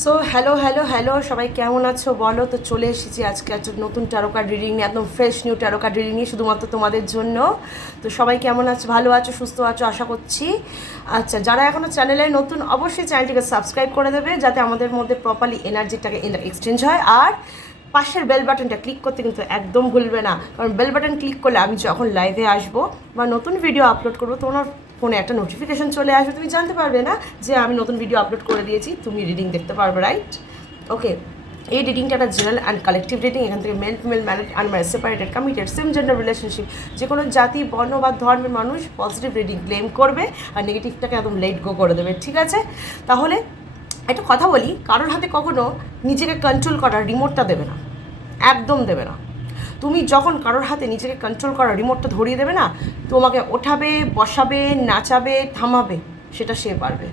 So hello hello hello সবাই কেমন আছো বলো। তো চলে এসেছি আজকে একটা নতুন ট্যারো কার্ড রিডিং নিয়ে, একদম fresh new taro card reading নিয়ে শুধুমাত্র তোমাদের জন্য। তো সবাই কেমন আছো, ভালো আছো, সুস্থ আছো আশা করছি। আচ্ছা, যারা এখনও চ্যানেলে নতুন অবশ্যই চ্যানেলটিকে সাবস্ক্রাইব করে দেবে যাতে আমাদের মধ্যে প্রপারলি এনার্জিটাকে এক্সচেঞ্জ হয়। আর পাশের বেল বাটনটা ক্লিক করতে কিন্তু একদম ভুলবে না, কারণ বেল বাটন ক্লিক করলে আমি যখন লাইভে আসবো বা নতুন ভিডিও আপলোড করবো তোমার ফোনে একটা নোটিফিকেশন চলে আসবে, তুমি জানতে পারবে না যে আমি নতুন ভিডিও আপলোড করে দিয়েছি, তুমি রিডিং দেখতে পারবে, রাইট? ওকে, এই রিডিংটা একটা জেনারেল অ্যান্ড কালেকটিভ রিডিং। এখান থেকে male female, married unmarried, separated, committed, same gender relationship, যে কোনো জাতি বর্ণ বা ধর্মের মানুষ পজিটিভ রিডিং ক্লেম করবে আর নেগেটিভটাকে একদম লেট গো করে দেবে, ঠিক আছে? তাহলে একটা কথা বলি, কারোর হাতে কখনো নিজেকে কন্ট্রোল করার রিমোটটা দেবে না, একদম দেবে না। তুমি যখন কারোর হাতে নিজেকে কন্ট্রোল করার রিমোটটা ধরিয়ে দেবে না, তোমাকে ওঠাবে, বসাবে, নাচাবে, থামাবে, সেটা সে পারবে।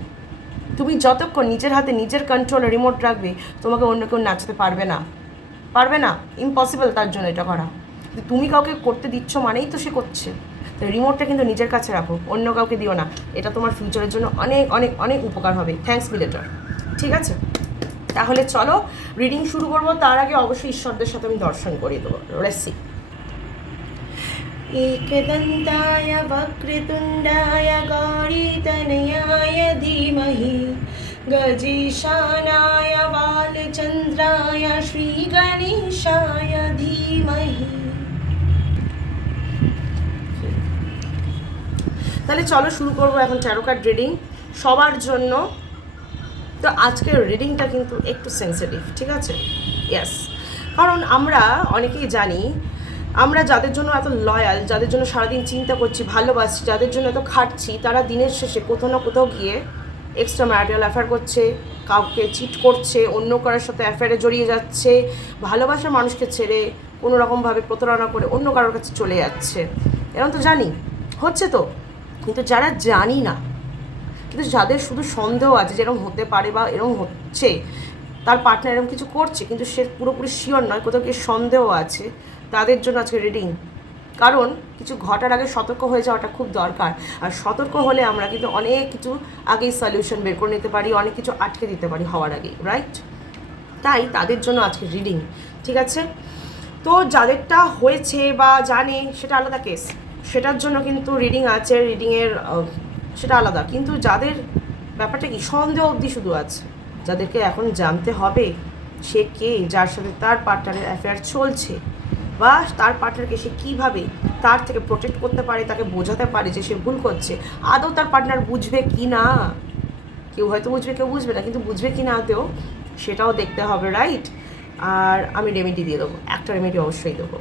তুমি যতক্ষণ নিজের হাতে নিজের কন্ট্রোল রিমোট রাখবে, তোমাকে অন্য কেউ নাচাতে পারবে না, পারবে না, ইম্পসিবল তার জন্য এটা করা। তুমি কাউকে করতে দিচ্ছ মানেই তো সে করছে। তো রিমোটটা কিন্তু নিজের কাছে রাখো, অন্য কাউকে দিও না, এটা তোমার ফিউচারের জন্য অনেক অনেক অনেক উপকার হবে। থ্যাঙ্কস মি লেটার, ঠিক আছে? তাহলে চলো রিডিং শুরু করবো। তার আগে অবশ্যই ঈশ্বরদের সাথে আমি দর্শন করিয়ে দেবো। রেসি एकदन्ताय वक्रतुण्डाय गौरीतनयाय धीमहि गजेशानाय बालचन्द्राय श्रीगणेशाय धीमहि। তাহলে চলো শুরু করবো এখন ট্যারো কার্ড রিডিং সবার জন্য। তো আজকের রিডিংটা কিন্তু একটু সেন্সিটিভ, ঠিক আছে? ইয়েস, কারণ আমরা অনেকেই জানি, আমরা যাদের জন্য এত লয়াল, যাদের জন্য সারাদিন চিন্তা করছি, ভালোবাসছি, যাদের জন্য এত খাটছি, তারা দিনের শেষে কোথাও না কোথাও গিয়ে এক্সট্রা ম্যারিটাল অ্যাফেয়ার করছে, কাউকে চিট করছে, অন্য কারোর সাথে অ্যাফেয়ারে জড়িয়ে যাচ্ছে, ভালোবাসার মানুষকে ছেড়ে কোনো রকমভাবে প্রতারণা করে অন্য কারোর কাছে চলে যাচ্ছে। এরকম তো জানি হচ্ছে তো, কিন্তু যারা জানি না, কিন্তু যাদের শুধু সন্দেহ আছে যেরকম হতে পারে বা এরকম হচ্ছে, তার পার্টনার এরকম কিছু করছে কিন্তু সে পুরোপুরি শিওর নয়, কোথাও কি সন্দেহ আছে, তাদের জন্য আজকে রিডিং। কারণ কিছু ঘটার আগে সতর্ক হয়ে যাওয়াটা খুব দরকার। আর সতর্ক হলে আমরা কিন্তু অনেক কিছু আগেই সলিউশন বের করে নিতে পারি, অনেক কিছু আটকে দিতে পারি হওয়ার আগেই, রাইট? তাই তাদের জন্য আজকে রিডিং, ঠিক আছে? তো যাদেরটা হয়েছে বা জানে সেটা আলাদা কেস, সেটার জন্য কিন্তু রিডিং আছে, রিডিংয়ের সেটা আলাদা। কিন্তু যাদের ব্যাপারটা কি সন্দেহ অবধি শুধু আছে, যাদেরকে এখন জানতে হবে সে কে, যার সাথে তার পার্টনারের অ্যাফেয়ার চলছে, বা তার পার্টনারকে সে কীভাবে তার থেকে প্রোটেক্ট করতে পারে, তাকে বোঝাতে পারে যে সে ভুল করছে। আদৌ তার পার্টনার বুঝবে কি না, কেউ হয়তো বুঝবে, কেউ বুঝবে না, কিন্তু বুঝবে কি না আদৌ সেটাও দেখতে হবে, রাইট? আর আমি রেমেডি দিয়ে দেবো, একটা রেমেডি অবশ্যই দেবো,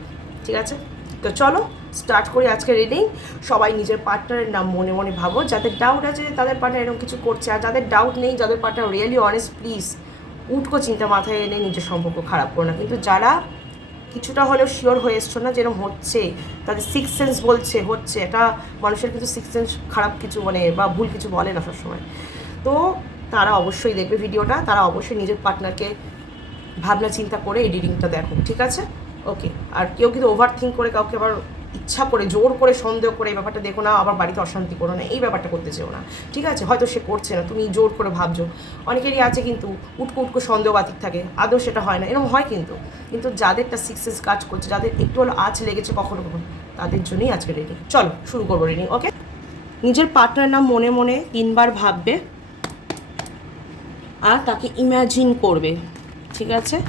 ঠিক আছে? তো চলো স্টার্ট করি আজকে রিডিং। সবাই নিজের পার্টনারের নাম মনে মনে ভাবো, যাদের ডাউট আছে তাদের পার্টনার এরকম কিছু করছে, আর যাদের ডাউট নেই, যাদের পার্টনার রিয়েলি অনেস্ট, প্লিজ উটকো চিন্তা মাথায় এনে নিজের সম্পর্ক খারাপ করো না। কিন্তু যারা কিছুটা হলেও শিওর হয়ে এসছো না যেরকম হচ্ছে, তাদের সিক্স সেন্স বলছে হচ্ছে, এটা মানুষের কিন্তু সিক্স সেন্স খারাপ কিছু মানে বা ভুল কিছু বলে না সবসময়, তো তারা অবশ্যই দেখবে ভিডিওটা, তারা অবশ্যই নিজের পার্টনারকে ভাবনা চিন্তা করে এই রিডিংটা দেখো, ঠিক আছে? ওকে, আর কেউ কিন্তু ওভার থিঙ্ক করে কাউকে আবার ইচ্ছা করে জোর করে সন্দেহ করে এই ব্যাপারটা দেখো না, আবার বাড়িতে অশান্তি করো না, এই ব্যাপারটা করতে চেও না, ঠিক আছে? হয়তো সে করছে না, তুমি জোর করে ভাবছো। অনেকেরই আছে কিন্তু উটকো উটকো সন্দেহবাতিক থাকে, আদৌ সেটা হয় না, এরকম হয় কিন্তু। কিন্তু যাদেরটা সিক্স সেন্স কাজ করছে, যাদের একটু হলো আঁচ লেগেছে কখনো কখনো, তাদের জন্যই আজকে রিডিং। চলো শুরু করবো রিডিং। ওকে, নিজের পার্টনার নাম মনে মনে 3বার ভাববে আর তাকে ইম্যাজিন করবে, ঠিক আছে?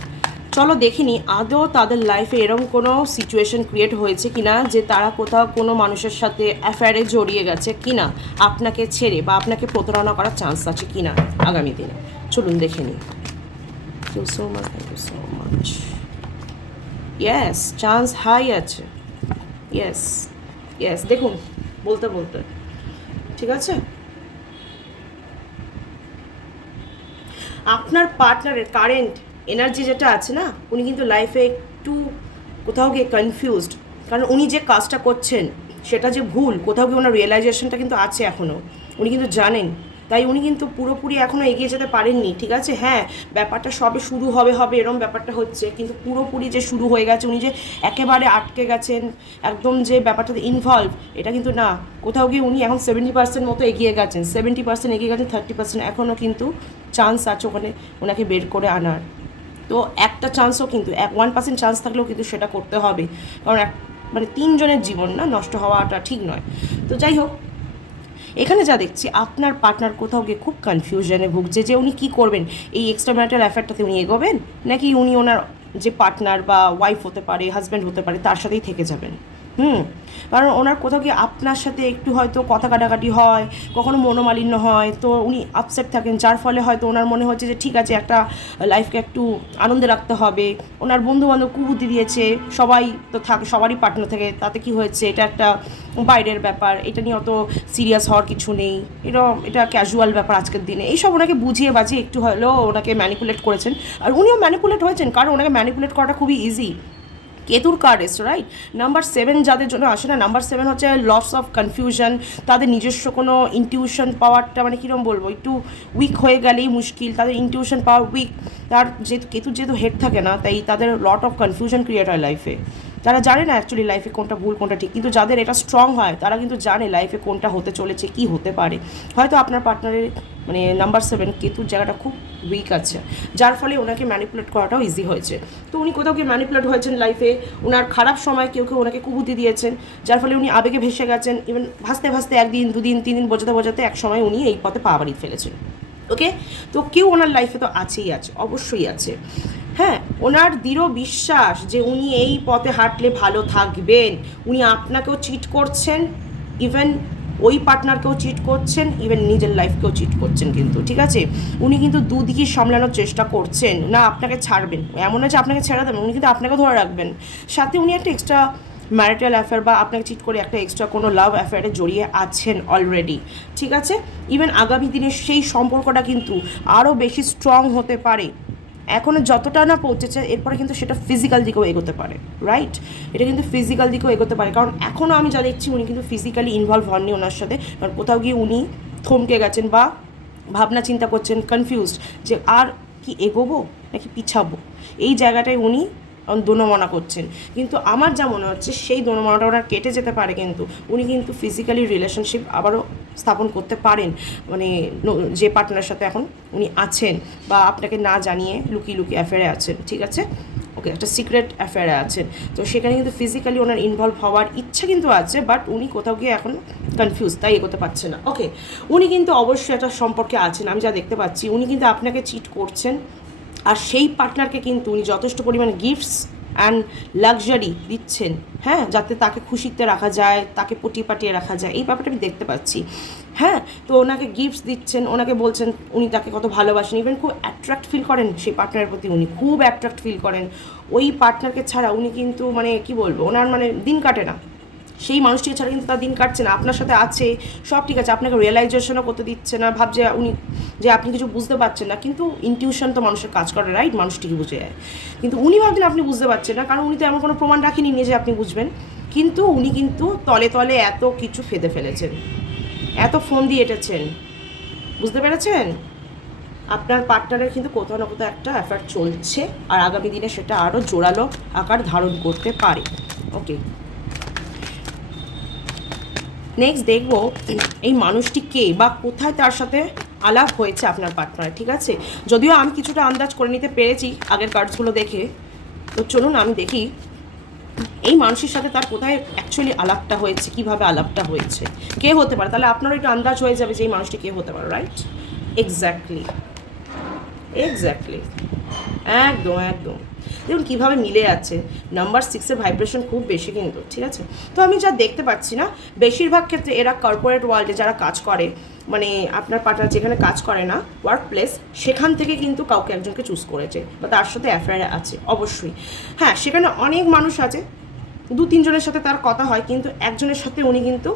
চলো দেখিনি আদৌ তাদের লাইফে এরকম কোনো সিচুয়েশন ক্রিয়েট হয়েছে কিনা যে তারা কোথাও কোনো মানুষের সাথে অ্যাফেয়ারে জড়িয়ে গেছে কিনা, আপনাকে ছেড়ে বা আপনাকে প্রতারণা করার চান্স আছে কিনা আগামী দিনে। চলুন দেখে নিই। Thank you so much, thank you so much. Yes, chance high আছে। ইয়েস ইয়েস, দেখুন বলতে বলতে, ঠিক আছে? আপনার পার্টনারের কারেন্ট এনার্জি যেটা আছে না, উনি কিন্তু লাইফে একটু কোথাও গিয়ে কনফিউজড, কারণ উনি যে কাজটা করছেন সেটা যে ভুল, কোথাও গিয়ে ওনার রিয়েলাইজেশনটা কিন্তু আছে এখনও, উনি কিন্তু জানেন। তাই উনি কিন্তু পুরোপুরি এখনও এগিয়ে যেতে পারেননি, ঠিক আছে? হ্যাঁ, ব্যাপারটা সবে শুরু হবে হবে এরম ব্যাপারটা হচ্ছে, কিন্তু পুরোপুরি যে শুরু হয়ে গেছে, উনি যে একেবারে আটকে গেছেন একদম যে ব্যাপারটাতে ইনভলভ, এটা কিন্তু না। কোথাও গিয়ে উনি এখন 70% মতো এগিয়ে গেছেন, 70% এগিয়ে গেছেন, 30% এখনও কিন্তু চান্স আছে ওখানে ওনাকে বের করে আনার। তো একটা চান্সও কিন্তু 1% চান্স থাকলেও কিন্তু সেটা করতে হবে, কারণ মানে 3 জনের জীবন না নষ্ট হওয়াটা ঠিক নয়। তো যাই হোক, এখানে যা দেখছি আপনার পার্টনার কোথাও গিয়ে খুব কনফিউশনে ভুগছে যে উনি কী করবেন, এই এক্সট্রা ম্যারিটাল অ্যাফেয়ারটাতে উনি এগোবেন নাকি উনি ওনার যে পার্টনার বা ওয়াইফ হতে পারে, হাজব্যান্ড হতে পারে, তার সাথেই থেকে যাবেন। কারণ ওনার কোথাও গিয়ে আপনার সাথে একটু হয়তো কথা কাটাকাটি হয়, কখনো মনোমালিন্য হয়, তো উনি আপসেট থাকেন, যার ফলে হয়তো ওনার মনে হচ্ছে যে ঠিক আছে একটা লাইফকে একটু আনন্দে রাখতে হবে। ওনার বন্ধুবান্ধব কুবুদ্ধি দিয়েছে, সবাই তো থাকে, সবারই পার্টনার থাকে, তাতে কি হয়েছে, এটা একটা বাইরের ব্যাপার, এটা নিয়ে অত সিরিয়াস হওয়ার কিছু নেই, এটা ক্যাজুয়াল ব্যাপার আজকের দিনে, এইসব ওনাকে বুঝিয়ে বাজিয়ে একটু হলেও ওনাকে ম্যানিপুলেট করেছেন। আর উনিও ম্যানিপুলেট হয়েছেন, কারণ ওনাকে ম্যানিপুলেট করাটা খুবই ইজি। কেতুর কার্ড এসছে, রাইট? নাম্বার 7 যাদের জন্য আসে না, নাম্বার 7 হচ্ছে লস অফ কনফিউশন, তাদের নিজস্ব কোনো ইনটিউশন পাওয়ারটা মানে কীরকম বলবো, একটু উইক হয়ে গেলেই মুশকিল, তাদের ইনটিউশন পাওয়ার উইক। তার যেহেতু কেতুর যেহেতু হেড থাকে না, তাই তাদের লট অফ কনফিউশন ক্রিয়েট হয় লাইফে। তারা জানে না অ্যাকচুয়ালি লাইফে কোনটা ভুল কোনটা ঠিক, কিন্তু যাদের এটা স্ট্রং হয় তারা কিন্তু জানে লাইফে কোনটা হতে চলেছে, কি হতে পারে। হয়তো আপনার পার্টনারের মানে নাম্বার 7 কেতুর জায়গাটা খুব উইক আছে, যার ফলে ওনাকে ম্যানিপুলেট করাটাও ইজি হয়েছে। তো উনি কোথাও গিয়ে ম্যানিপুলেট হয়েছেন লাইফে, ওনার খারাপ সময় কেউ ওনাকে কুবুদ্ধি দিয়েছেন, যার ফলে উনি আবেগে ভেসে গেছেন। ইভেন ভাসতে ভাসতে 1 দিন 2 দিন 3 দিন বোঝাতে বোঝাতে এক সময় উনি এই পথে পা বাড়িয়ে ফেলেছেন। ওকে, তো কেউ ওনার লাইফে তো আছেই আছে, অবশ্যই আছে। হ্যাঁ, ওনার দৃঢ় বিশ্বাস যে উনি এই পথে হাঁটলে ভালো থাকবেন। উনি আপনাকেও চিট করছেন, ইভেন ওই পার্টনারকেও চিট করছেন, ইভেন নিজের লাইফকেও চিট করছেন কিন্তু, ঠিক আছে? উনি কিন্তু দুদিকই সামলানোর চেষ্টা করছেন, না আপনাকে ছাড়বেন, এমন না যে আপনাকে ছেড়ে দেবেন, উনি কিন্তু আপনাকেও ধরে রাখবেন। সাথে উনি একটা এক্সট্রা ম্যারিটাল অ্যাফেয়ার বা আপনাকে চিট করে একটা এক্সট্রা কোনো লাভ অ্যাফেয়ারে জড়িয়ে আছেন অলরেডি, ঠিক আছে? ইভেন আগামী দিনে সেই সম্পর্কটা কিন্তু আরও বেশি স্ট্রং হতে পারে। এখনও যতটা না পৌঁছেছে, এরপরে কিন্তু সেটা ফিজিক্যাল দিকেও এগোতে পারে, রাইট? এটা কিন্তু ফিজিক্যাল দিকেও এগোতে পারে, কারণ এখনও আমি যা দেখছি উনি কিন্তু ফিজিক্যালি ইনভলভ হননি ওনার সাথে। কারণ কোথাও গিয়ে উনি থমকে গেছেন বা ভাবনা চিন্তা করছেন, কনফিউজড যে আর কি এগোবো নাকি পিছাবো, এই জায়গাটায় উনি দোনমনা করছেন। কিন্তু আমার যা মনে হচ্ছে সেই দোনমনাটা ওনার কেটে যেতে পারে, কিন্তু উনি কিন্তু ফিজিক্যালি রিলেশনশিপ আবারও স্থাপন করতে পারেন, মানে যে পার্টনারের সাথে এখন উনি আছেন বা আপনাকে না জানিয়ে লুকিয়ে লুকিয়ে অ্যাফেয়ারে আছেন, ঠিক আছে? ওকে, একটা সিক্রেট অ্যাফেয়ারে আছেন, তো সেখানে কিন্তু ফিজিক্যালি ওনার ইনভলভ হওয়ার ইচ্ছা কিন্তু আছে, বাট উনি কোথাও গিয়ে এখন কনফিউজ, তাই এগোতে পারছে না। ওকে, উনি কিন্তু অবশ্যই একটা সম্পর্কে আছেন, আমি যা দেখতে পাচ্ছি উনি কিন্তু আপনাকে চিট করছেন। আর সেই পার্টনারকে কিন্তু উনি যথেষ্ট পরিমাণে গিফটস অ্যান্ড লাক্সারি দিচ্ছেন, হ্যাঁ, যাতে তাকে খুশিতে রাখা যায়, তাকে পটিয়ে পাটিয়ে রাখা যায়, এই ব্যাপারটা আমি দেখতে পাচ্ছি। হ্যাঁ, তো ওনাকে গিফটস দিচ্ছেন, ওনাকে বলছেন উনি তাকে কত ভালোবাসেন, ইভেন খুব অ্যাট্রাক্ট ফিল করেন সেই পার্টনারের প্রতি, উনি খুব অ্যাট্রাক্ট ফিল করেন। ওই পার্টনারকে ছাড়া উনি কিন্তু মানে কি বলবো, ওনার মানে দিন কাটে না, সেই মানুষটিকে ছাড়া কিন্তু তার দিন কাটছে না। আপনার সাথে আছে, সব ঠিক আছে, আপনাকে রিয়েলাইজেশনও করতে দিচ্ছে না, ভাবছে উনি যে আপনি কিছু বুঝতে পারছেন না, কিন্তু ইনটিউশন তো মানুষের কাজ করে, রাইট? মানুষটিকে বুঝে যায়, কিন্তু উনি ভাবছেন আপনি বুঝতে পারছেন না, কারণ উনি তো এমন কোনো প্রমাণ রাখেনি নিয়ে যে আপনি বুঝবেন। কিন্তু উনি কিন্তু তলে তলে এত কিছু ফেঁদে ফেলেছেন, এত ফোন দিয়ে এঁটেছেন, বুঝতে পেরেছেন? আপনার পার্টনারের কিন্তু কোথাও না কোথাও একটা অ্যাফেয়ার চলছে, আর আগামী দিনে সেটা আরও জোরালো আকার ধারণ করতে পারে। ওকে, নেক্সট দেখব এই মানুষটি কে বা কোথায় তার সাথে আলাপ হয়েছে আপনার পার্টনার, ঠিক আছে? যদিও আমি কিছুটা আন্দাজ করে নিতে পেরেছি আগের কার্ডসগুলো দেখে, তো চলুন আমি দেখি এই মানুষের সাথে তার কোথায় অ্যাকচুয়ালি আলাপটা হয়েছে, কিভাবে আলাপটা হয়েছে, কে হতে পারে। তাহলে আপনারও একটু আন্দাজ হয়ে যাবে যে এই মানুষটি কে হতে পারে, রাইট? এক্স্যাক্টলি, একদম একদম। দেখুন কীভাবে মিলে আছে, নাম্বার 6-এর ভাইব্রেশন খুব বেশি কিন্তু, ঠিক আছে? তো আমি যা দেখতে পাচ্ছি না, বেশিরভাগ ক্ষেত্রে এরা কর্পোরেট ওয়ার্ল্ডে যারা কাজ করে, মানে আপনার পার্টনার যেখানে কাজ করে না, ওয়ার্ক প্লেস, সেখান থেকে কিন্তু কাউকে একজনকে চুজ করেছে বা তার সাথে অ্যাফেয়ারে আছে, অবশ্যই। হ্যাঁ, সেখানে অনেক মানুষ আছে, 2-3 জনের সাথে তার কথা হয়, কিন্তু একজনের সাথে উনি কিন্তু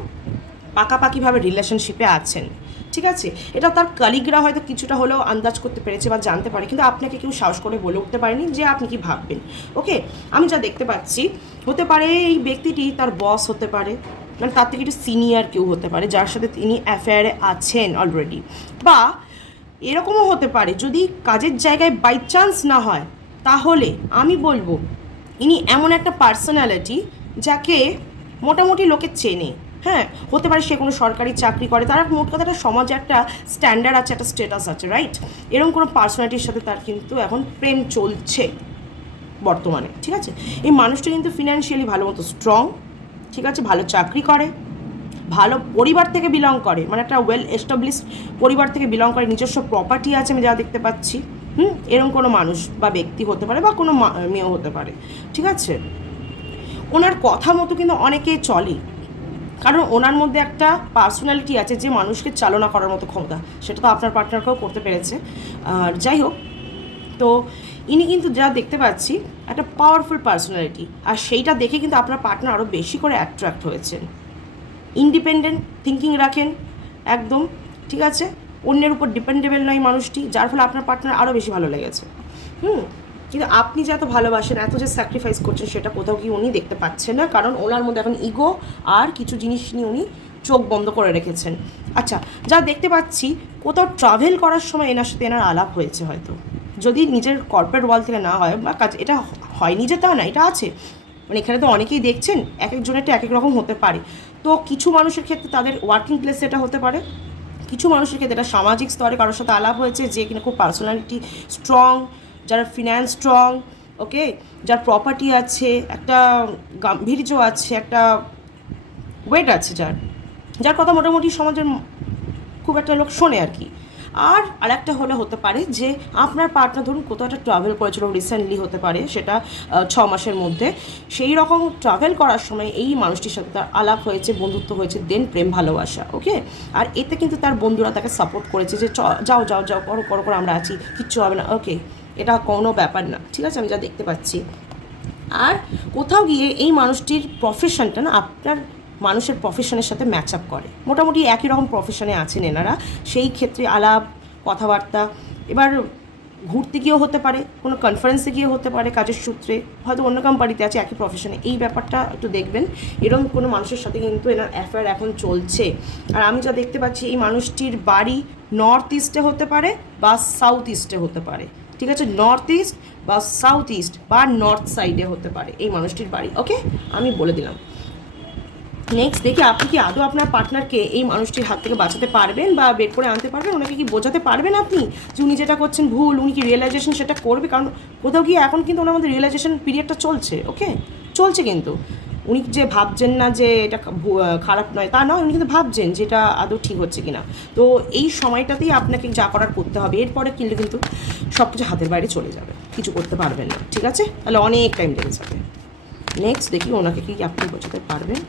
পাকাপাকিভাবে রিলেশনশিপে আছেন, ঠিক আছে? এটা তার কলিগরা হয়তো কিছুটা হলেও আন্দাজ করতে পেরেছে বা জানতে পারে, কিন্তু আপনাকে কেউ সাহস করে বলে উঠতে পারেনি যে আপনি কি ভাববেন। ওকে, আমি যা দেখতে পাচ্ছি, হতে পারে এই ব্যক্তিটি তার বস হতে পারে, মানে তার থেকে একটু সিনিয়র কেউ হতে পারে যার সাথে তিনি অ্যাফেয়ারে আছেন অলরেডি, বা এরকমও হতে পারে যদি কাজের জায়গায় বাই চান্স না হয়, তাহলে আমি বলবো ইনি এমন একটা পার্সোনালিটি যাকে মোটামুটি লোকে চেনে, হ্যাঁ, হতে পারে সে কোনো সরকারি চাকরি করে, তার মোট কথা একটা সমাজে একটা স্ট্যান্ডার্ড আছে, একটা স্ট্যাটাস আছে, রাইট? এরকম কোনো পার্সোনালিটির সাথে তার কিন্তু এখন প্রেম চলছে বর্তমানে, ঠিক আছে? এই মানুষটা কিন্তু ফিনান্সিয়ালি ভালো মতো স্ট্রং, ঠিক আছে, ভালো চাকরি করে, ভালো পরিবার থেকে বিলং করে, মানে একটা ওয়েল এস্টাবলিশড পরিবার থেকে বিলং করে, নিজস্ব প্রপার্টি আছে আমি যা দেখতে পাচ্ছি। এরকম কোনো মানুষ বা ব্যক্তি হতে পারে বা কোনো মেয়েও হতে পারে, ঠিক আছে? ওনার কথা মতো কিন্তু অনেকেই চলে, কারণ ওনার মধ্যে একটা পার্সোনালিটি আছে যে মানুষকে চালনা করার মতো ক্ষমতা, সেটা তো আপনার পার্টনারকেও করতে পেরেছে। আর যাই হোক, তো ইনি কিন্তু যা দেখতে পাচ্ছি একটা পাওয়ারফুল পার্সোনালিটি, আর সেইটা দেখে কিন্তু আপনার পার্টনার আরও বেশি করে অ্যাট্রাক্ট হয়েছেন। ইন্ডিপেন্ডেন্ট থিঙ্কিং রাখেন একদম, ঠিক আছে? অন্যের উপর ডিপেন্ডেবল নয় মানুষটি, যার ফলে আপনার পার্টনার আরও বেশি ভালো লেগেছে। কিন্তু আপনি যে এত ভালোবাসেন, এত যে স্যাক্রিফাইস করছেন, সেটা কোথাও কি উনি দেখতে পাচ্ছেন না, কারণ ওনার মধ্যে এখন ইগো আর কিছু জিনিস নিয়ে উনি চোখ বন্ধ করে রেখেছেন। আচ্ছা, যা দেখতে পাচ্ছি কোথাও ট্রাভেল করার সময় এনার সাথে এনার আলাপ হয়েছে হয়তো, যদি নিজের কর্পোরেট ওয়ার্ল্ড থেকে না হয় বা কাজ, এটা হয়নি যে তা না, এটা আছে, মানে এখানে তো অনেকেই দেখছেন, এক একজনের তো এক এক রকম হতে পারে। তো কিছু মানুষের ক্ষেত্রে তাদের ওয়ার্কিং প্লেসে এটা হতে পারে, কিছু মানুষের ক্ষেত্রে এটা সামাজিক স্তরে কারোর সাথে আলাপ হয়েছে যে কিনা খুব পার্সোনালিটি স্ট্রং, যারা ফিন্যান্স স্ট্রং, ওকে, যার প্রপার্টি আছে, একটা গাম্ভীর্য আছে, একটা ওয়েট আছে, যার যার কথা মোটামুটি সমাজের খুব একটা লোক শোনে আর কি। আর একটা হলে হতে পারে যে আপনার পার্টনার ধরুন কোথাও একটা ট্রাভেল করেছিল রিসেন্টলি, হতে পারে সেটা 6 মাসের মধ্যে, সেই রকম ট্রাভেল করার সময় এই মানুষটির সাথে তার আলাপ হয়েছে, বন্ধুত্ব হয়েছে, দেন প্রেম ভালোবাসা, ওকে। আর এতে কিন্তু তার বন্ধুরা তাকে সাপোর্ট করেছে যে যাও যাও যাও, করো করো করো, আমরা আছি, কিচ্ছু হবে না, ওকে, এটা কোনো ব্যাপার না, ঠিক আছে, আমি যা দেখতে পাচ্ছি। আর কোথাও গিয়ে এই মানুষটির প্রফেশনটা না আপনার মানুষের প্রফেশনের সাথে ম্যাচ আপ করে, মোটামুটি একই রকম প্রফেশনে আছেন এনারা, সেই ক্ষেত্রে আলাপ কথাবার্তা, এবার ঘুরতে গিয়েও হতে পারে, কোনো কনফারেন্সে গিয়ে হতে পারে, কাজের সূত্রে হয়তো অন্য কোম্পানিতে আছে একই প্রফেশনে, এই ব্যাপারটা একটু দেখবেন। এরকম কোনো মানুষের সাথে কিন্তু এনার অ্যাফেয়ার এখন চলছে। আর আমি যা দেখতে পাচ্ছি এই মানুষটির বাড়ি নর্থ ইস্টে হতে পারে বা সাউথ ইস্টে হতে পারে, ঠিক আছে? নর্থ ইস্ট বা সাউথ ইস্ট বা নর্থ সাইডে হতে পারে এই মানুষটির বাড়ি, ওকে, আমি বলে দিলাম। নেক্সট দেখি আপনি কি আদৌ আপনার পার্টনারকে এই মানুষটির হাত থেকে বাঁচাতে পারবেন বা বের করে আনতে পারবেন, ওনাকে কি বোঝাতে পারবেন আপনি যে উনি যেটা করছেন ভুল, উনি কি রিয়েলাইজেশন সেটা করবে? কারণ কোথাও গিয়ে এখন কিন্তু ওনার মধ্যে রিয়েলাইজেশন পিরিয়ডটা চলছে, ওকে, চলছে, কিন্তু উনি যে ভাবছেন না যে এটা খারাপ নয় তা নয়, উনি কিন্তু ভাবছেন যে এটা আদৌ ঠিক হচ্ছে কিনা। তো এই সময়টাতেই আপনাকে যা করার করতে হবে, এরপরে কিন্তু সব কিছু হাতের বাইরে চলে যাবে, কিছু করতে পারবেন না, ঠিক আছে? তাহলে অনেক টাইম লেগে যাবে। নেক্সট দেখি ওনাকে কি আপনি বোঝাতে পারবেন।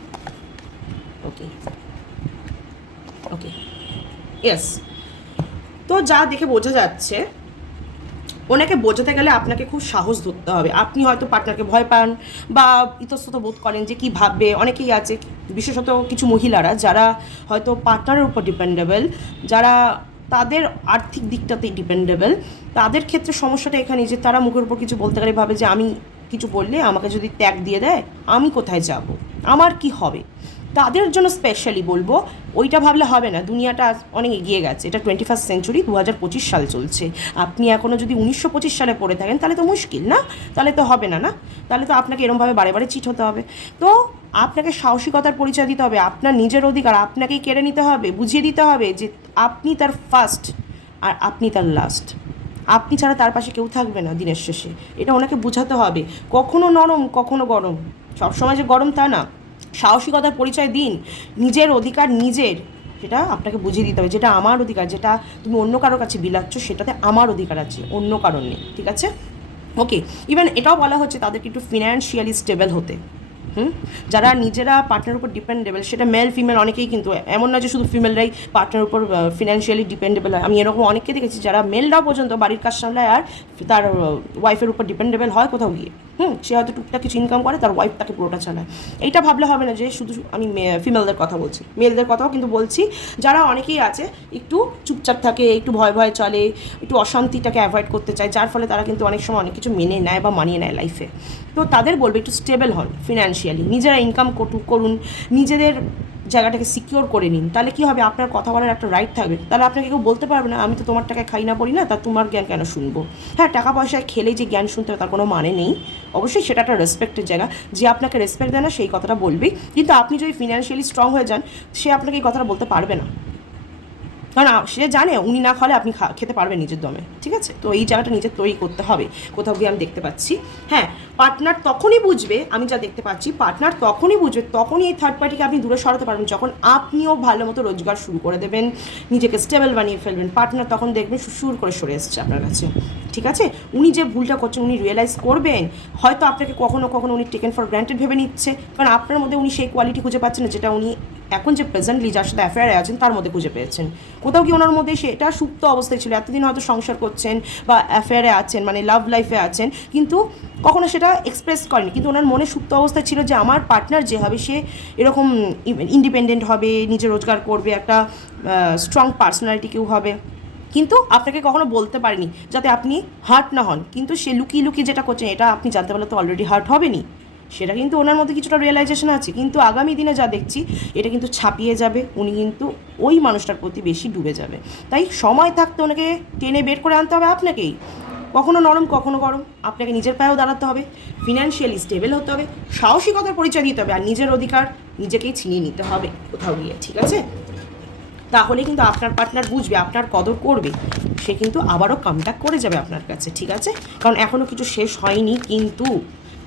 ওকে ওকে, ইয়েস। তো যা দেখে বোঝা যাচ্ছে, ওনাকে বোঝাতে গেলে আপনাকে খুব সাহস ধরতে হবে। আপনি হয়তো পার্টনারকে ভয় পান বা ইতস্তত বোধ করেন যে কী ভাববে, অনেকেই আছে, বিশেষত কিছু মহিলারা যারা হয়তো পার্টনারের উপর ডিপেন্ডেবল, যারা তাদের আর্থিক দিকটাতেই ডিপেন্ডেবল, তাদের ক্ষেত্রে সমস্যাটা এখানে যে তারা মুখের উপর কিছু বলতে গেলে ভাবে যে আমি কিছু বললে আমাকে যদি ত্যাগ দিয়ে দেয় আমি কোথায় যাব, আমার কি হবে। তাদের জন্য স্পেশালি বলবো ওইটা ভাবলে হবে না, দুনিয়াটা অনেক এগিয়ে গেছে, এটা 21st সেঞ্চুরি, 2025 সাল চলছে। আপনি এখনও যদি 1925 সালে পড়ে থাকেন তাহলে তো মুশকিল না, তাহলে তো হবে না, না তাহলে তো আপনাকে এরমভাবে বারে বারে চিট হতে হবে। তো আপনাকে সাহসিকতার পরিচয় দিতে হবে, আপনার নিজের অধিকার আপনাকেই কেড়ে নিতে হবে, বুঝিয়ে দিতে হবে যে আপনি তার ফার্স্ট আর আপনি তার লাস্ট, আপনি ছাড়া তার পাশে কেউ থাকবে না দিনের শেষে, এটা ওনাকে বোঝাতে হবে। কখনো নরম কখনো গরম, সবসময় যে গরম তা না, সাহসিকতার পরিচয় দিন, নিজের অধিকার নিজের, সেটা আপনাকে বুঝিয়ে দিতে হবে, যেটা আমার অধিকার, যেটা তুমি অন্য কারোর কাছে বিলাচ্ছ সেটাতে আমার অধিকার আছে, অন্য কারণ নেই, ঠিক আছে? ওকে, ইভেন এটাও বলা হচ্ছে তাদেরকে একটু ফিনান্সিয়ালি স্টেবল হতে, যারা নিজেরা পার্টনারের উপর ডিপেন্ডেবল, সেটা মেল ফিমেল অনেকেই, কিন্তু এমন না যে শুধু ফিমেলরাই পার্টনারের উপর ফিনান্সিয়ালি ডিপেন্ডেবল হয়। আমি এরকম অনেককে দেখেছি যারা মেলরাও পর্যন্ত বাড়ির কাজ সামলায় আর তার ওয়াইফের উপর ডিপেন্ডেবল হয় কোথাও গিয়ে, সে হয়তো টুকটাক কিছু ইনকাম করে, তার ওয়াইফ তাকে পুরোটা চালায়। এইটা ভাবলে হবে না যে শুধু আমি ফিমেলদের কথা বলছি, মেলদের কথাও কিন্তু বলছি, যারা অনেকেই আছে একটু চুপচাপ থাকে, একটু ভয় ভয় চলে, একটু অশান্তিটাকে অ্যাভয়েড করতে চায়, যার ফলে তারা কিন্তু অনেক সময় অনেক কিছু মেনে নেয় বা মানিয়ে নেয় লাইফে। তো তাদের বলবে একটু স্টেবল হন ফিনান্সিয়ালি, নিজেরা ইনকাম করুন, নিজেদের জায়গাটাকে সিকিওর করে নিন, তাহলে কী হবে, আপনার কথা বলার একটা রাইট থাকবে। তাহলে আপনাকে কেউ বলতে পারবে না আমি তো তোমার টাকায় খাই না পড়ি না, তা তোমার জ্ঞান কেন শুনবো। হ্যাঁ, টাকা পয়সায় খেলে যে জ্ঞান শুনতে হবে তার কোনো মানে নেই, অবশ্যই সেটা একটা রেসপেক্টের জায়গা। যে আপনাকে রেসপেক্ট দেয় না সেই কথাটা বলবেই, কিন্তু আপনি যদি ফিনান্সিয়ালি স্ট্রং হয়ে যান সে আপনাকে এই কথাটা বলতে পারবে না, কারণ সে জানে উনি না খালে আপনি খেতে পারবেন নিজের দমে। ঠিক আছে, তো এই জায়গাটা নিজের তৈরি করতে হবে। কোথাও গিয়ে আমি দেখতে পাচ্ছি, হ্যাঁ, পার্টনার তখনই বুঝবে, আমি যা দেখতে পাচ্ছি পার্টনার তখনই বুঝবে, তখনই এই থার্ড পার্টিকে আপনি দূরে সরাতে পারবেন যখন আপনিও ভালো মতো রোজগার শুরু করে দেবেন, নিজেকে স্টেবল বানিয়ে ফেলবেন। পার্টনার তখন দেখবেন সুর করে সরে এসছে আপনার কাছে। ঠিক আছে, উনি যে ভুলটা করছেন উনি রিয়েলাইজ করবেন, হয়তো আপনাকে কখনো কখনো উনি টেকেন ফর গ্র্যান্টেড ভেবে নিচ্ছে, কারণ আপনার মধ্যে উনি সেই কোয়ালিটি খুঁজে পাচ্ছেন না যেটা উনি এখন যে প্রেজেন্টলি যার সাথে অ্যাফেয়ারে আছেন তার মধ্যে খুঁজে পেয়েছেন। কোথাও কি ওনার মধ্যে সেটা সুপ্ত অবস্থায় ছিল, এতদিন হয়তো সংসার করছেন বা অ্যাফেয়ারে আছেন, মানে লাভ লাইফে আছেন, কিন্তু কখনো সেটা এক্সপ্রেস করেনি, কিন্তু ওনার মনে সুপ্ত অবস্থায় ছিল যে আমার পার্টনার যে হবে সে এরকম ইন্ডিপেন্ডেন্ট হবে, নিজে রোজগার করবে, একটা স্ট্রং পার্সোনালিটি কেউ হবে, কিন্তু আপনাকে কখনো বলতে পারেনি যাতে আপনি হার্ট না হন। কিন্তু সে লুকিয়ে লুকিয়ে যেটা করছেন এটা আপনি জানতে পারলে তো অলরেডি হার্ট হবেনি, সেটা কিন্তু ওনার মধ্যে কিছুটা রিয়েলাইজেশন আছে। কিন্তু আগামী দিনে যা দেখছি এটা কিন্তু ছাপিয়ে যাবে, উনি কিন্তু ওই মানুষটার প্রতি বেশি ডুবে যাবে। তাই সময় থাকতে ওনাকে টেনে বের করে আনতে হবে আপনাকেই, কখনো নরম কখনো গরম, আপনাকে নিজের পায়েও দাঁড়াতে হবে, ফিনান্সিয়ালি স্টেবল হতে হবে, সাহসিকতার পরিচয় দিতে হবে, আর নিজের অধিকার নিজেকেই ছিনিয়ে নিতে হবে কোথাও গিয়ে। ঠিক আছে, তাহলে কিন্তু আপনার পার্টনার বুঝবে, আপনার কদর করবে, সে কিন্তু আবারও কামব্যাক করে যাবে আপনার কাছে। ঠিক আছে, কারণ এখনও কিছু শেষ হয়নি, কিন্তু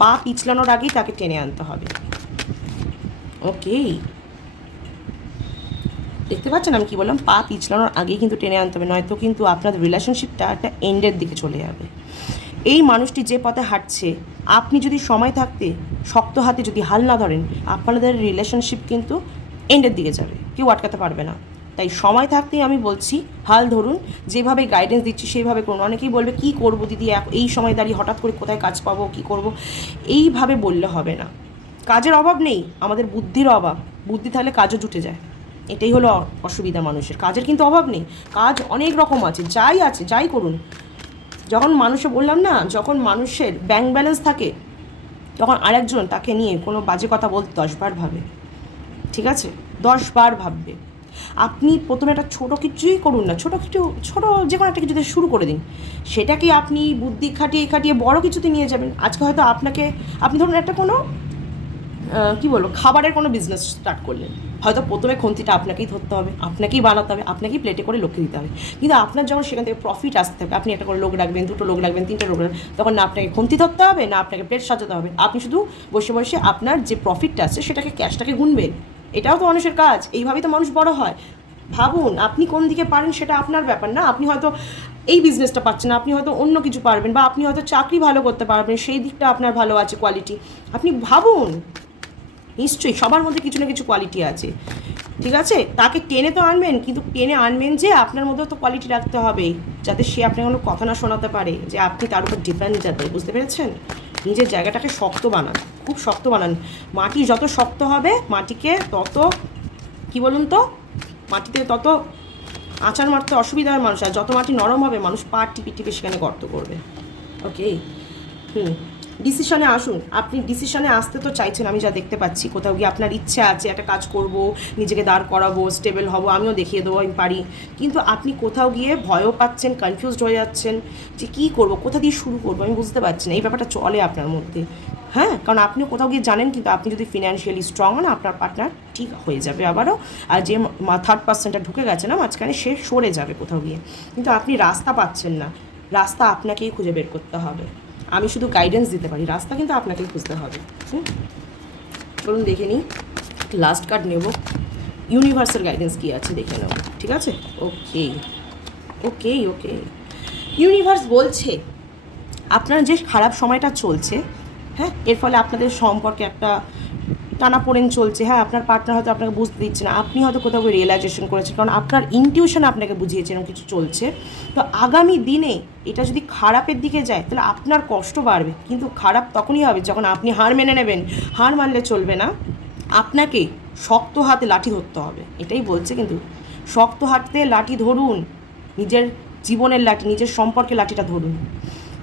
পা পিছলানোর আগেই তাকে টেনে আনতে হবে। ওকে, দেখতে পাচ্ছেন আমি কি বললাম, পা পিছলানোর আগেই কিন্তু টেনে আনতে হবে, নয়তো কিন্তু আপনাদের রিলেশনশিপটা একটা এন্ডের দিকে চলে যাবে। এই মানুষটি যে পথে হাঁটছে, আপনি যদি সময় থাকতে শক্ত হাতে যদি হাল না ধরেন আপনাদের রিলেশনশিপ কিন্তু এন্ডের দিকে যাবে, কেউ আটকাতে পারবে না। তাই সময় থাকতেই আমি বলছি হাল ধরুন, যেভাবে গাইডেন্স দিচ্ছি সেইভাবে করুন। অনেকেই বলবে কী করবো দিদি এই সময় দাঁড়িয়ে হঠাৎ করে কোথায় কাজ পাবো, কী করব, এইভাবে বললে হবে না। কাজের অভাব নেই, আমাদের বুদ্ধির অভাব, বুদ্ধি থাকলে কাজও জুটে যায়, এটাই হলো অসুবিধা মানুষের। কাজের কিন্তু অভাব নেই, কাজ অনেক রকম আছে, যাই করুন। যখন মানুষে বললাম না, যখন মানুষের ব্যাংক ব্যালেন্স থাকে তখন আরেকজন তাকে নিয়ে কোনো বাজে কথা বলতে 10 বার ভাবে। ঠিক আছে, 10 বার ভাববে। আপনি প্রথমে একটা ছোটো কিছুই করুন না, ছোটো যে কোনো একটা কিছুতে শুরু করে দিন, সেটাকে আপনি বুদ্ধি খাটিয়ে বড় কিছুতে নিয়ে যাবেন। আজকে হয়তো আপনি ধরুন একটা কোনো কী বলবো খাবারের কোনো বিজনেস স্টার্ট করলেন, হয়তো প্রথমে খন্তিটা আপনাকেই ধরতে হবে, আপনাকেই বানাতে হবে, আপনাকেই প্লেটে করে লোককে দিতে হবে, কিন্তু আপনার যখন সেখান থেকে প্রফিট আসতে হবে, আপনি একটা করে লোক রাখবেন, 2টো লোক রাখবেন, 3টে লোক রাখবেন, তখন না আপনাকে খন্তি ধরতে হবে না আপনাকে প্লেট সাজাতে হবে, আপনি শুধু বসে বসে আপনার যে প্রফিটটা আছে সেটাকে ক্যাশটাকে গুনবেন। এটাও তো মানুষের কাজ, এইভাবেই তো মানুষ বড় হয়। ভাবুন আপনি কোন দিকে পারেন, সেটা আপনার ব্যাপার না। আপনি হয়তো এই বিজনেসটা পাচ্ছেন না, আপনি হয়তো অন্য কিছু পারবেন, বা আপনি হয়তো চাকরি ভালো করতে পারবেন, সেই দিকটা আপনার ভালো আছে, কোয়ালিটি। আপনি ভাবুন, নিশ্চয়ই সবার মধ্যে কিছু না কিছু কোয়ালিটি আছে। ঠিক আছে, তাকে টেনে তো আনবেন, কিন্তু টেনে আনবেন যে আপনার মধ্যেও তো কোয়ালিটি রাখতে হবে, যাতে সে আপনাকে কোনো কথা না শোনাতে পারে যে আপনি তার উপর ডিপেন্ড যাতে, বুঝতে পেরেছেন? নিজের জায়গাটাকে শক্ত বানান, খুব শক্ত বানান। মাটি যত শক্ত হবে মাটিকে তত কি বলুন তো, মাটিতে তত আচার মারতে অসুবিধা হয় মানুষ, আর যত মাটি নরম হবে মানুষ পা টিপে টিপে সেখানে গর্ত করবে। ওকে, ডিসিশনে আসুন। আপনি ডিসিশনে আসতে তো চাইছেন, আমি যা দেখতে পাচ্ছি, কোথাও গিয়ে আপনার ইচ্ছা আছে একটা কাজ করব, নিজেকে দাঁড় করাবো, স্টেবল হব, আমিও দেখিয়ে দেবো আমি পারি, কিন্তু আপনি কোথাও গিয়ে ভয়ও পাচ্ছেন, কনফিউজড হয়ে যাচ্ছেন যে কী করব, কোথা দিয়ে শুরু করবো আমি বুঝতে পারছি না। এই ব্যাপারটা চলে আপনার মধ্যে, হ্যাঁ, কারণ আপনিও কোথাও গিয়ে জানেন, কিন্তু আপনি যদি ফিনান্সিয়ালি স্ট্রং হন আপনার পার্টনার ঠিক হয়ে যাবে আবারও, আর যে থার্ড পার্সনটা ঢুকে গেছে না মাঝখানে সে সরে যাবে কোথাও গিয়ে, কিন্তু আপনি রাস্তা পাচ্ছেন না, রাস্তা আপনাকেই খুঁজে বের করতে হবে। আমি শুধু গাইডেন্স দিতে পারি, রাস্তা কিন্তু আপনাকেই খুঁজতে হবে। চলুন দেখে নিই, লাস্ট কার্ড নেব, ইউনিভার্সাল গাইডেন্স কী আছে দেখে নেব। ঠিক আছে, ওকে ওকে ওকে, ইউনিভার্স বলছে আপনার যে খারাপ সময়টা চলছে, হ্যাঁ, এর ফলে আপনাদের সম্পর্কে একটা টানাপোড়েন চলছে, হ্যাঁ, আপনার পার্টনার হয়তো আপনাকে বুঝতে দিচ্ছে না, আপনি হয়তো কোথাও রিয়েলাইজেশন করেছেন, কারণ আপনার ইনটিউশন আপনাকে বুঝিয়েছে এরকম কিছু চলছে। তো আগামী দিনে এটা যদি খারাপের দিকে যায় তাহলে আপনার কষ্ট বাড়বে, কিন্তু খারাপ তখনই হবে যখন আপনি হার মেনে নেবেন। হার মানলে চলবে না, আপনাকে শক্ত হাতে লাঠি ধরতে হবে, এটাই বলছে। কিন্তু শক্ত হাতে লাঠি ধরুন, নিজের জীবনের লাঠি, নিজের সম্পর্কে লাঠিটা ধরুন,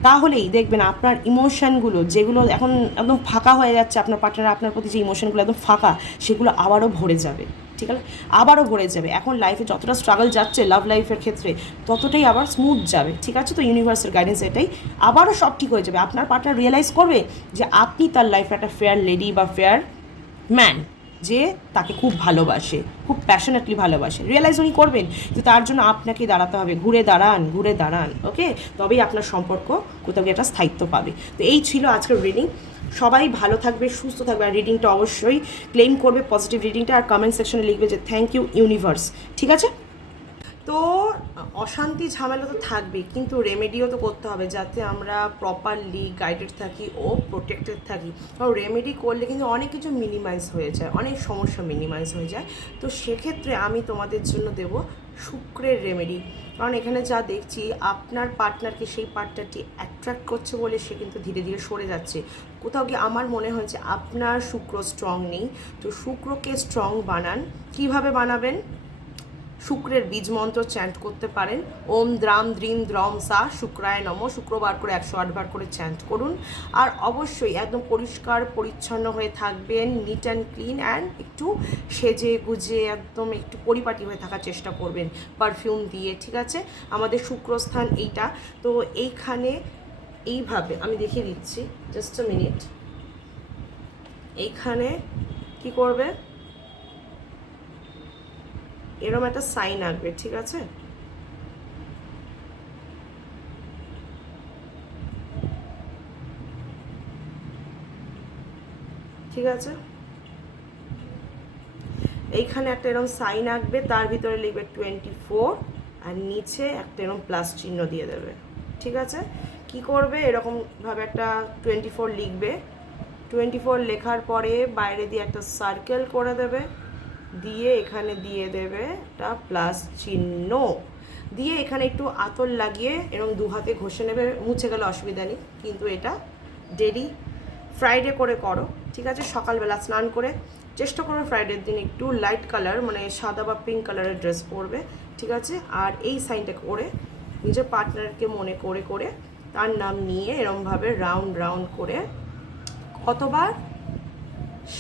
তাহলেই দেখবেন আপনার ইমোশনগুলো যেগুলো এখন একদম ফাঁকা হয়ে যাচ্ছে, আপনার পার্টনার আপনার প্রতি যে ইমোশনগুলো একদম ফাঁকা, সেগুলো আবারও ভরে যাবে। ঠিক আছে, আবারও ভরে যাবে। এখন লাইফে যতটা স্ট্রাগল যাচ্ছে লাভ লাইফের ক্ষেত্রে, ততটাই আবার স্মুথ যাবে। ঠিক আছে, তো ইউনিভার্সের গাইডেন্স এটাই, আবারও সব ঠিক হয়ে যাবে। আপনার পার্টনার রিয়েলাইজ করবে যে আপনি তার লাইফে একটা ফেয়ার লেডি বা ফেয়ার ম্যান, যে তাকে খুব ভালোবাসে, খুব প্যাশনেটলি ভালোবাসে। রিয়েলাইজ উনি করবেন, যে তার জন্য আপনাকে দাঁড়াতে হবে, ঘুরে দাঁড়ান, ওকে, তবেই আপনার সম্পর্ক কোথাও গিয়ে একটা স্থায়িত্ব পাবে। তো এই ছিল আজকের রিডিং। সবাই ভালো থাকবে, সুস্থ থাকবে, আর রিডিংটা অবশ্যই ক্লেম করবে, পজিটিভ রিডিংটা, আর কমেন্ট সেকশনে লিখবে যে থ্যাংক ইউ ইউনিভার্স। ঠিক আছে, তো অশান্তি ঝামেলা তো থাকবেই, কিন্তু রেমেডিও তো করতে হবে যাতে আমরা প্রপারলি গাইডেড থাকি ও প্রোটেক্টেড থাকি। কারণ রেমেডি করলে কিন্তু অনেক কিছু মিনিমাইজ হয়ে যায়, অনেক সমস্যা মিনিমাইজ হয়ে যায়। তো সেক্ষেত্রে আমি তোমাদের জন্য দেব শুক্রের রেমেডি। কারণ এখানে যা দেখছি, আপনার পার্টনারকে সেই পার্টনারটি অ্যাট্রাক্ট করছে বলে সে কিন্তু ধীরে ধীরে সরে যাচ্ছে। কোথাও গিয়ে আমার মনে হয়েছে আপনার শুক্র স্ট্রং নেই। তো শুক্রকে স্ট্রং বানান। কিভাবে বানাবেন? শুক্রের বীজ মন্ত্র চ্যান্ট করতে পারেন। ওম দ্রাম দ্রিম দ্রম সা শুক্রায় নম, শুক্রবার করে 108 বার করে চ্যান্ট করুন। আর অবশ্যই একদম পরিষ্কার পরিচ্ছন্ন হয়ে থাকবেন, নিট অ্যান্ড ক্লিন, অ্যান্ড একটু সেজে গুজে একদম একটু পরিপাটি হয়ে থাকার চেষ্টা করবেন পারফিউম দিয়ে। ঠিক আছে, আমাদের শুক্রস্থান এইটা। তো এইখানে এইভাবে আমি দেখিয়ে দিচ্ছি, জাস্ট আ মিনিট। এইখানে কি করবে, এরকম একটা সাইন আঁকবে। ঠিক আছে, ঠিক আছে, এইখানে একটা এরকম সাইন আঁকবে, তার ভিতরে লিখবে 24, আর নিচে একটা এরকম প্লাস চিহ্ন দিয়ে দেবে। ঠিক আছে, কি করবে, এরকমভাবে একটা 24 লিখবে। 24 লেখার পরে বাইরে দিয়ে একটা সার্কেল করে দেবে, দিয়ে এখানে দিয়ে দেবে একটা প্লাস চিহ্ন, দিয়ে এখানে একটু আতর লাগিয়ে এরকম দু হাতে ঘষে নেবে। মুছে গেলে অসুবিধা নেই, কিন্তু এটা ডেলি ফ্রাইডে করে করো। ঠিক আছে, সকালবেলা স্নান করে চেষ্টা করবে ফ্রাইডের দিন একটু লাইট কালার, মানে সাদা বা পিঙ্ক কালারের ড্রেস পরবে। ঠিক আছে, আর এই সাইনটা করে নিজের পার্টনারকে মনে করে করে তার নাম নিয়ে এরমভাবে রাউন্ড রাউন্ড করে কতবার,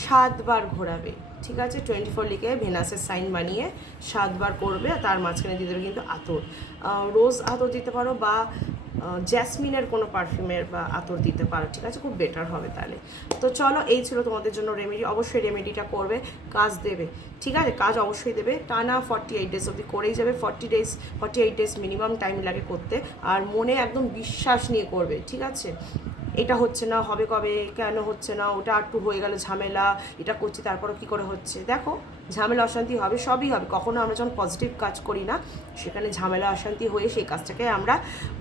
7 বার ঘোরাবে। ঠিক আছে, 24 লিখে ভেনাসের সাইন বানিয়ে 7 বার করবে। তার মাঝখানে দিয়ে দেবে কিন্তু আতর, রোজ আতর দিতে পারো, বা জ্যাসমিনের কোনো পারফিউমের বা আতর দিতে পারো। ঠিক আছে, খুব বেটার হবে তাহলে। তো চলো, এই ছিল তোমাদের জন্য রেমেডি। অবশ্যই রেমেডিটা করবে, কাজ দেবে। ঠিক আছে, কাজ অবশ্যই দেবে। টানা 48 ডেজ অবধি করেই যাবে। 48 ডেজ মিনিমাম টাইম লাগে করতে, আর মনে একদম বিশ্বাস নিয়ে করবে। ঠিক আছে, এটা হচ্ছে না, হবে কবে, কেন হচ্ছে না, ওটা একটু হয়ে গেল ঝামেলা, এটা করছি তারপরও কী করে হচ্ছে। দেখো, ঝামেলা অশান্তি হবে, সবই হবে। কখনো আমরা যখন পজিটিভ কাজ করি না, সেখানে ঝামেলা অশান্তি হয়ে সেই কাজটাকে আমরা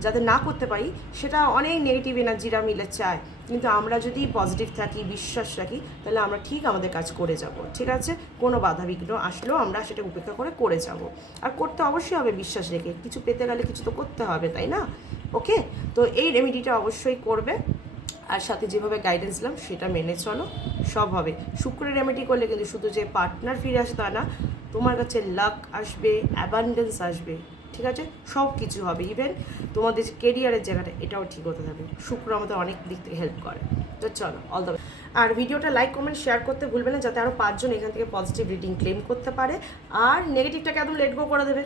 যাতে না করতে পারি, সেটা অনেক নেগেটিভ এনার্জিরা মিলে চায়। কিন্তু আমরা যদি পজিটিভ থাকি, বিশ্বাস রাখি, তাহলে আমরা ঠিক আমাদের কাজ করে যাব। ঠিক আছে, কোনো বাধা বিঘ্ন আসলেও আমরা সেটা উপেক্ষা করে যাব। আর করতে অবশ্যই হবে বিশ্বাস রেখে, কিছু পেতে গেলে কিছু তো করতে হবে, তাই না? ওকে, তো এই রেমেডিটা অবশ্যই করবে, আর সাথে যেভাবে গাইডেন্স দিলাম সেটা মেনে চলো, সব হবে। শুক্রের রেমেডি করলে কিন্তু শুধু যে পার্টনার ফিরে আসে তা না, তোমার কাছে লাক আসবে, অ্যাবান্ডেন্স আসবে। ঠিক আছে, সব কিছু হবে। ইভেন তোমাদের যে কেরিয়ারের জায়গাটা, এটাও ঠিক হতে থাকবে। শুক্র আমাদের অনেক দিক থেকে হেল্প করে। তো চলো, অল দ্য বেস্ট। আর ভিডিওটা লাইক, কমেন্ট, শেয়ার করতে ভুলবে না, যাতে আরও 5 জন এখান থেকে পজিটিভ রিডিং ক্লেম করতে পারে। আর নেগেটিভটাকে একদম লেট গো করে দেবে,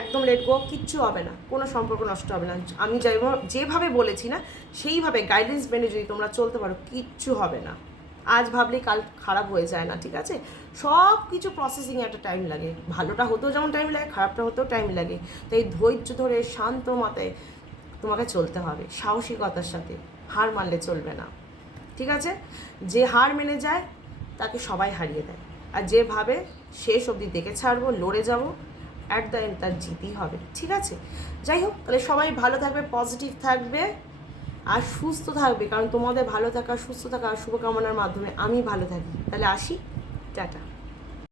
একদম লেট গো, কিচ্ছু হবে না, কোনো সম্পর্ক নষ্ট হবে না। আমি যেভাবে বলেছি না, সেইভাবে গাইডেন্স মেনে যদি তোমরা চলতে পারো, কিচ্ছু হবে না। আজ ভাবলেই কাল খারাপ হয়ে যায় না। ঠিক আছে, সব কিছু প্রসেসিংয়ে একটা টাইম লাগে, ভালোটা হতেও যেমন টাইম লাগে, খারাপটা হতেও টাইম লাগে। তাই ধৈর্য ধরে শান্ত মাথায় তোমাকে চলতে হবে, সাহসিকতার সাথে। হার মানলে চলবে না। ঠিক আছে, যে হার মেনে যায় তাকে সবাই হারিয়ে দেয়, আর যে ভাবে শেষ অবধি দেখে ছাড়বো, লড়ে যাব, অ্যাট দ্য এন্ড তার জিতই হবে। ঠিক আছে, যাই হোক, তাহলে সবাই ভালো থাকবে, পজিটিভ থাকবে, আর সুস্থ থাকবে। কারণ তোমাদের ভালো থাকা, সুস্থ থাকা আর শুভকামনার মাধ্যমে আমি ভালো থাকি। তাহলে আসি, টাটা।